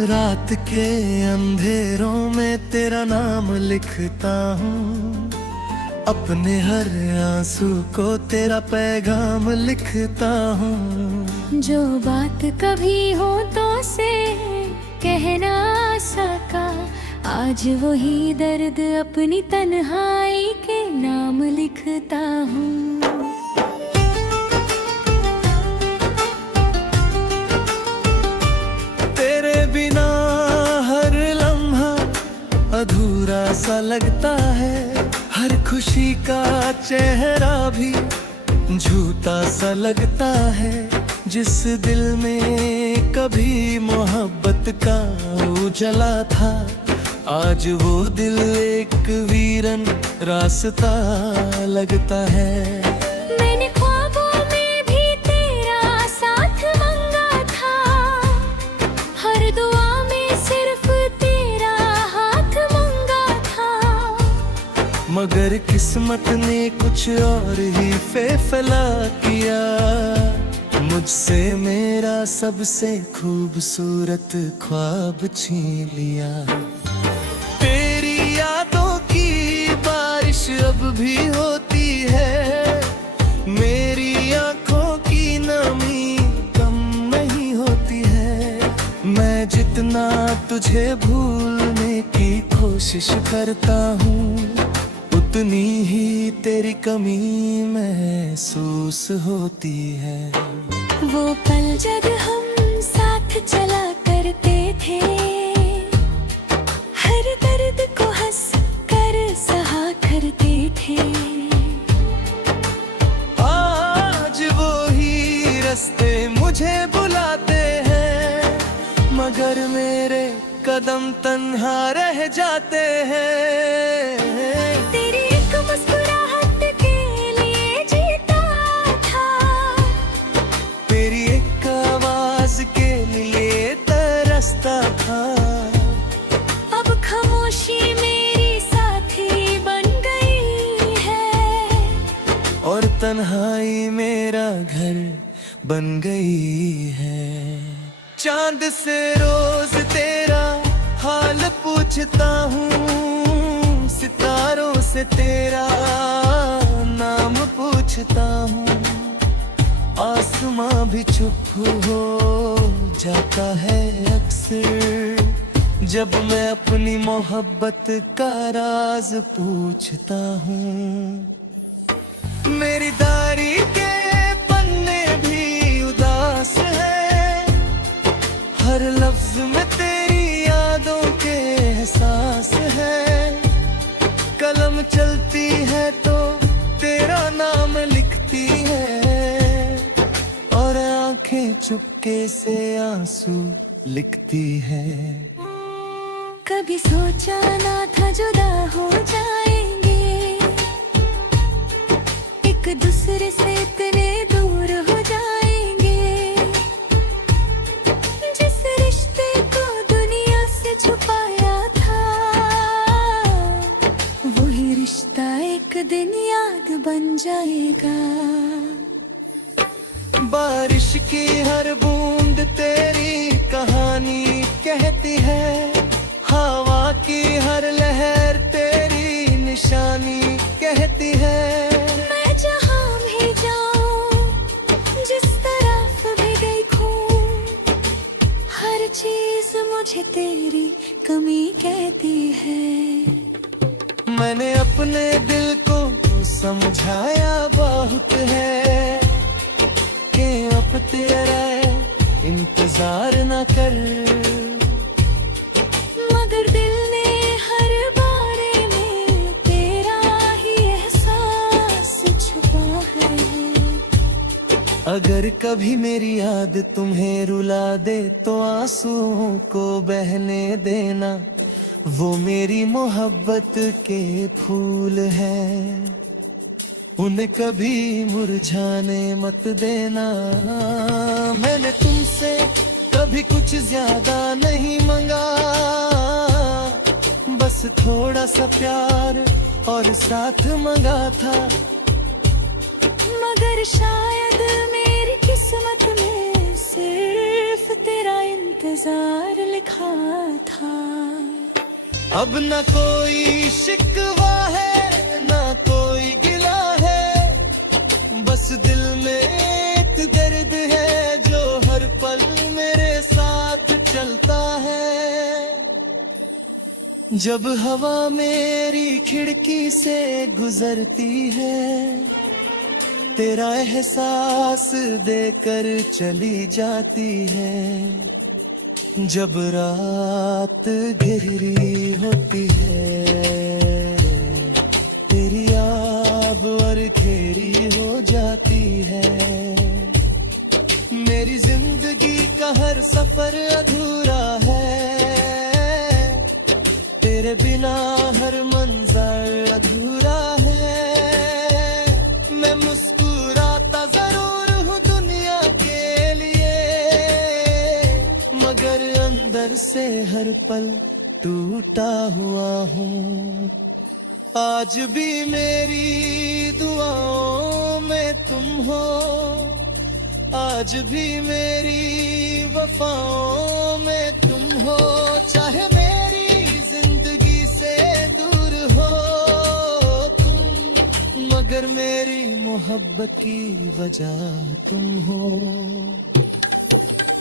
रात के अंधेरों में तेरा नाम लिखता हूँ, अपने हर आंसू को तेरा पैगाम लिखता हूँ। जो बात कभी होठों से कह ना सका, आज वही दर्द अपनी तन्हाई के नाम लिखता हूँ। अधूरा सा लगता है, हर खुशी का चेहरा भी झूठा सा लगता है। जिस दिल में कभी मोहब्बत का उजाला था, आज वो दिल एक वीरन रास्ता लगता है। मैंने ख्वाबों में भी तेरा साथ मांगा था, हर दुआ में सिर्फ मगर किस्मत ने कुछ और ही फैसला किया, मुझसे मेरा सबसे खूबसूरत ख्वाब छीन लिया। तेरी यादों की बारिश अब भी होती है, मेरी आंखों की नमी कम नहीं होती है। मैं जितना तुझे भूलने की कोशिश करता हूँ, उतनी ही तेरी कमी महसूस होती है। वो पल जब हम साथ चला करते थे, हर दर्द को हंस कर सहा करते थे। आज वो ही रास्ते मुझे बुलाते हैं, मगर मेरे कदम तन्हा रह जाते हैं। मुस्कुराहट के लिए जीता था, तेरी एक आवाज के लिए तरसता था। अब खामोशी मेरी साथी बन गई है, और तन्हाई मेरा घर बन गई है। चांद से रोज तेरा हाल पूछता हूँ, सितारों से तेरा नाम पूछता हूँ। आसमां भी चुप हो जाता है अक्सर, जब मैं अपनी मोहब्बत का राज पूछता हूँ। मेरी दारी के पन्ने भी उदास है, हर लफ्ज में तेरी यादों के एहसास है। कलम चलती है तो तेरा नाम लिखती है, और आंखें चुपके से आंसू लिखती है। कभी सोचा ना था जुदा हो जाएंगे, एक दूसरे से इतने दूर हो जाएंगे। जिस रिश्ते को दुनिया से छुपाया था, वही रिश्ता एक दिन याद बन जाएगा। बारिश की हर बूंद तेरी कहानी कहती है, हवा की हर लहर तेरी निशानी कहती है। मैं जहाँ भी जाऊँ, जिस तरफ भी देखूं, हर चीज मुझे तेरी कमी कहती है। मैंने अपने दिल को समझाया बहुत है, कि अब तेरा इंतजार न कर। मगर दिल ने हर बारे में तेरा ही एहसास छुपा है। अगर कभी मेरी याद तुम्हें रुला दे, तो आंसुओं को बहने देना, वो मेरी मोहब्बत के फूल हैं, उन्हें कभी मुरझाने मत देना। मैंने तुमसे कभी कुछ ज्यादा नहीं मांगा, बस थोड़ा सा प्यार और साथ मांगा था। मगर शायद मेरी किस्मत में सिर्फ तेरा इंतजार लिखा था। अब न कोई शिकवा है ना कोई गिला है, बस दिल में एक दर्द है जो हर पल मेरे साथ चलता है। जब हवा मेरी खिड़की से गुजरती है, तेरा एहसास देकर चली जाती है। जब रात गहरी होती है, तेरी याद और घेरी हो जाती है। मेरी जिंदगी का हर सफर अधूरा है, तेरे बिना हर मंजर अधूरा है। मैं मुस्कुराता जरूर हूँ दुनिया के लिए, मगर अंदर से हर पल टूटा हुआ हूँ। आज भी मेरी दुआओं में तुम हो, आज भी मेरी वफाओं में तुम हो। चाहे मेरी जिंदगी से दूर हो तुम, मगर मेरी मोहब्बत की वजह तुम हो।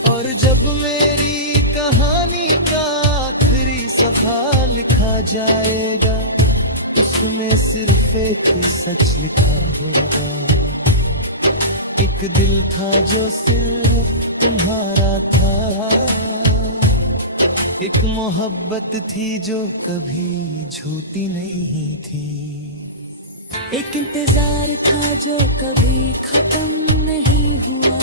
और जब मेरी कहानी का आखिरी सफा लिखा जाएगा, उसमें सिर्फ एक सच लिखा होगा। एक दिल था जो सिर्फ तुम्हारा था, एक मोहब्बत थी जो कभी झूठी नहीं थी। एक इंतजार था जो कभी खत्म नहीं हुआ,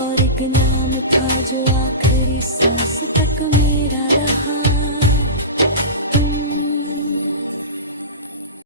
और एक नाम था जो आखिरी सांस तक मेरा